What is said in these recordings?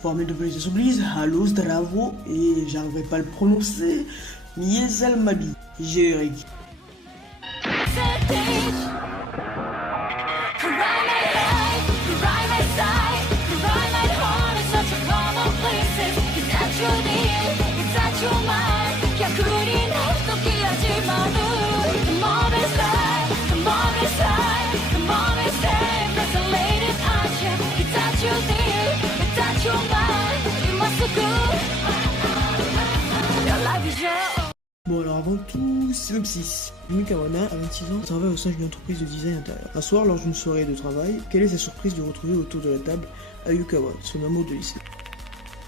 Formule de police oblige, Halo Zdravo, et j'arriverai pas à le prononcer, Miezal Mabi, générique. Bon alors avant tout, synopsis. Yumi Kawana, à 26 ans, travaille au sein d'une entreprise de design intérieur. Un soir, lors d'une soirée de travail, quelle est sa surprise de retrouver autour de la table Ayukawa, son amour de lycée.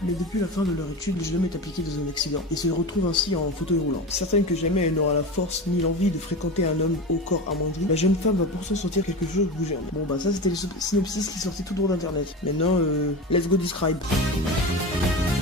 Mais depuis la fin de leur étude, le jeune homme est impliqué dans un accident et se retrouve ainsi en fauteuil roulant. Certaine que jamais elle n'aura la force ni l'envie de fréquenter un homme au corps amoindri, la jeune femme va pourtant sentir quelque chose bouger en elle. Bon bah ça c'était le synopsis qui sortait tout droit d'internet. Maintenant, let's go describe.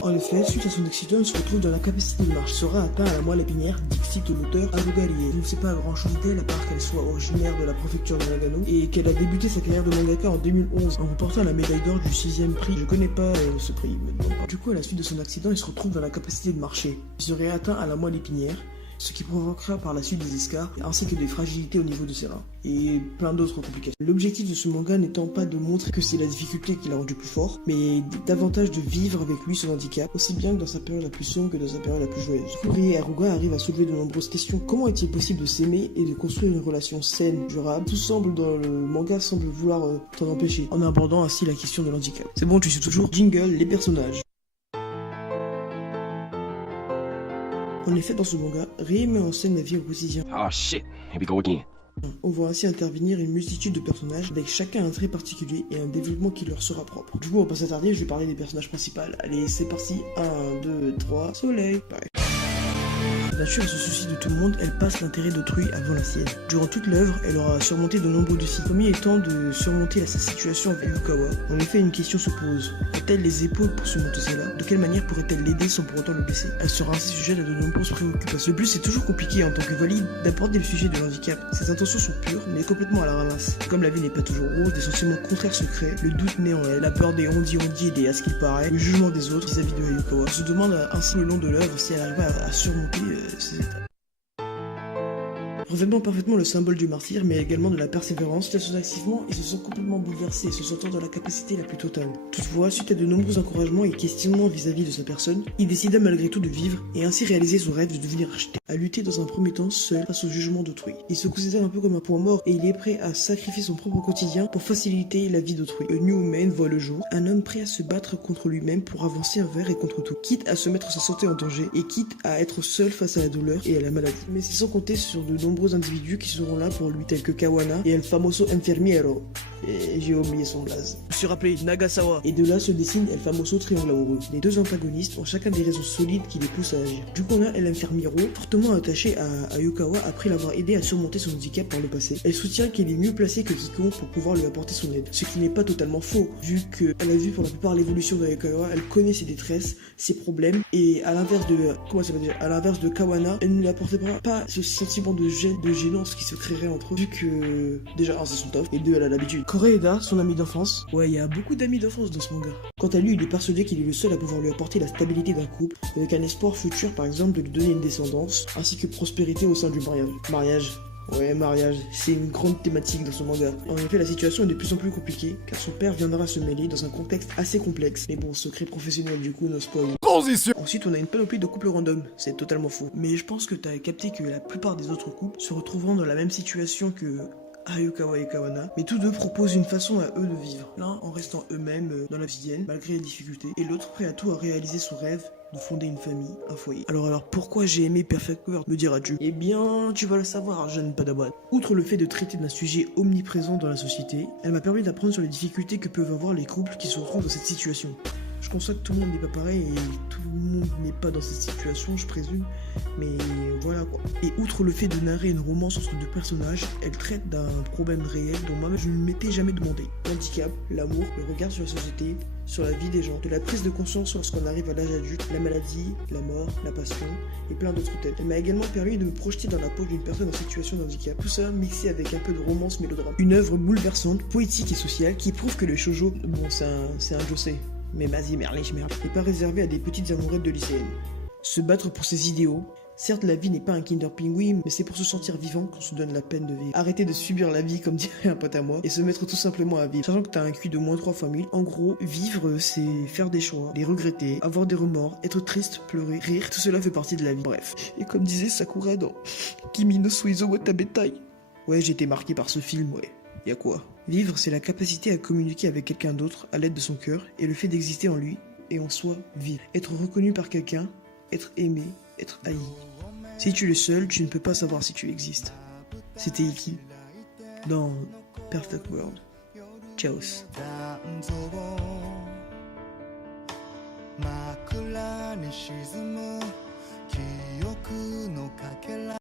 En effet, suite à son accident, il se retrouve dans l'incapacité de marche, sera atteint à la moelle épinière, dixit l'auteur Haruka Rie. Je ne sais pas grand chose d'elle à part qu'elle soit originaire de la préfecture de Nagano et qu'elle a débuté sa carrière de mangaka en 2011 en remportant la médaille d'or du 6ème prix. Je connais pas ce prix, mais bon. Du coup, à la suite de son accident, il se retrouve dans l'incapacité de marcher. Il serait atteint à la moelle épinière, ce qui provoquera par la suite des escarres, ainsi que des fragilités au niveau de ses reins, et plein d'autres complications. L'objectif de ce manga n'étant pas de montrer que c'est la difficulté qui l'a rendu plus fort, mais davantage de vivre avec lui son handicap, aussi bien que dans sa période la plus sombre que dans sa période la plus joyeuse. Rie et Haruka arrivent à soulever de nombreuses questions. Comment est-il possible de s'aimer et de construire une relation saine, durable? Tout semble dans le manga semble vouloir t'en empêcher, en abordant ainsi la question de l'handicap. C'est bon, tu suis toujours. Jingle, les personnages. En effet, dans ce manga, Rie met en scène la vie au quotidien. Oh shit, here we go again. On voit ainsi intervenir une multitude de personnages avec chacun un trait particulier et un développement qui leur sera propre. Du coup, on va pas s'attarder, je vais parler des personnages principaux. Allez, c'est parti. 1, 2, 3, soleil. Pareil. La nature se soucie de tout le monde, elle passe l'intérêt d'autrui avant la sienne. Durant toute l'œuvre, elle aura surmonté de nombreux défis. Le premier étant de surmonter sa situation avec Ayukawa. En effet, une question se pose. A-t-elle les épaules pour surmonter cela? De quelle manière pourrait-elle l'aider sans pour autant le blesser? Elle sera ainsi sujette à de nombreuses préoccupations. De plus, c'est toujours compliqué en tant que valide d'aborder le sujet de l'handicap. Ses intentions sont pures, mais complètement à la ramasse. Comme la vie n'est pas toujours rose, des sentiments contraires se créent, le doute naît en elle, la peur des on-dit et des à ce qu'il paraît, le jugement des autres vis-à-vis de Ayukawa. On se demande ainsi le long de l'œuvre si elle arrive à surmonter ces étapes. Revêtement parfaitement le symbole du martyr, mais également de la persévérance, suite à son accident, il se sent complètement bouleversé, se sentant dans la capacité la plus totale. Toutefois, suite à de nombreux encouragements et questionnements vis-à-vis de sa personne, il décida malgré tout de vivre et ainsi réaliser son rêve de devenir architecte, à lutter dans un premier temps seul face au jugement d'autrui. Il se considère un peu comme un point mort et il est prêt à sacrifier son propre quotidien pour faciliter la vie d'autrui. A New Man voit le jour, un homme prêt à se battre contre lui-même pour avancer envers et contre tout, quitte à se mettre sa santé en danger et quitte à être seul face à la douleur et à la maladie. Mais c'est sans compter sur de nombreux individus qui seront là pour lui, tels que Kawana et El Famoso Enfermiero. Et j'ai oublié son blaze. Je me suis rappelé Nagasawa. Et de là se dessine El Famoso Triangle amoureux. Les deux antagonistes ont chacun des raisons solides qui les poussent à agir. Du coup, on a El Enfermiero, fortement attachée à Ayukawa après l'avoir aidé à surmonter son handicap par le passé. Elle soutient qu'il est mieux placé que quiconque pour pouvoir lui apporter son aide. Ce qui n'est pas totalement faux, vu qu'elle a vu pour la plupart l'évolution d'Ayukawa, elle connaît ses détresses, ses problèmes, et à l'inverse de Kawana, elle ne lui apportait pas ce sentiment de gênance qui se créerait entre eux, vu que déjà, un, c'est son taf, et deux, elle a l'habitude. Koreeda, son ami d'enfance. Ouais, il y a beaucoup d'amis d'enfance dans ce manga. Quant à lui, il est persuadé qu'il est le seul à pouvoir lui apporter la stabilité d'un couple, avec un espoir futur, par exemple, de lui donner une descendance, ainsi que prospérité au sein du mariage. Ouais, mariage, c'est une grande thématique dans ce manga. En effet, la situation est de plus en plus compliquée, car son père viendra se mêler dans un contexte assez complexe. Mais bon, secret professionnel du coup, no spoil. Transition. Ensuite, on a une panoplie de couples random, c'est totalement faux. Mais je pense que t'as capté que la plupart des autres couples se retrouveront dans la même situation que Ayukawa et Kawana, mais tous deux proposent une façon à eux de vivre. L'un en restant eux-mêmes dans la quotidienne, malgré les difficultés, et l'autre prêt à tout à réaliser son rêve de fonder une famille, un foyer. Alors pourquoi j'ai aimé Perfect World, me diras-tu? Eh bien, tu vas le savoir, jeune padawan. Outre le fait de traiter d'un sujet omniprésent dans la société, elle m'a permis d'apprendre sur les difficultés que peuvent avoir les couples qui se retrouvent dans cette situation. Je conçois que tout le monde n'est pas pareil et tout le monde n'est pas dans cette situation, je présume, mais voilà quoi. Et outre le fait de narrer une romance entre deux personnages, elle traite d'un problème réel dont moi-même je ne m'étais jamais demandé. L'handicap, l'amour, le regard sur la société, sur la vie des gens, de la prise de conscience lorsqu'on arrive à l'âge adulte, la maladie, la mort, la passion et plein d'autres thèmes. Elle m'a également permis de me projeter dans la peau d'une personne en situation de handicap. Tout ça mixé avec un peu de romance mélodrame. Une œuvre bouleversante, poétique et sociale qui prouve que le shoujo, bon c'est un josei. Mais vas-y, merle, n'est pas réservé à des petites amourettes de lycéennes. Se battre pour ses idéaux. Certes, la vie n'est pas un Kinder Pinguin, mais c'est pour se sentir vivant qu'on se donne la peine de vivre. Arrêter de subir la vie, comme dirait un pote à moi, et se mettre tout simplement à vivre. Sachant que t'as un QI de moins 3 fois 1000. En gros, vivre, c'est faire des choix, les regretter, avoir des remords, être triste, pleurer, rire. Tout cela fait partie de la vie. Bref. Et comme disait Sakura dans Kimi no Suizo wa Tabetai. Ouais, j'ai été marqué par ce film, ouais. Y'a quoi? Vivre, c'est la capacité à communiquer avec quelqu'un d'autre à l'aide de son cœur, et le fait d'exister en lui et en soi vivre. Être reconnu par quelqu'un, être aimé, être haï. Si tu es seul, tu ne peux pas savoir si tu existes. C'était Iki dans Perfect World. Ciao.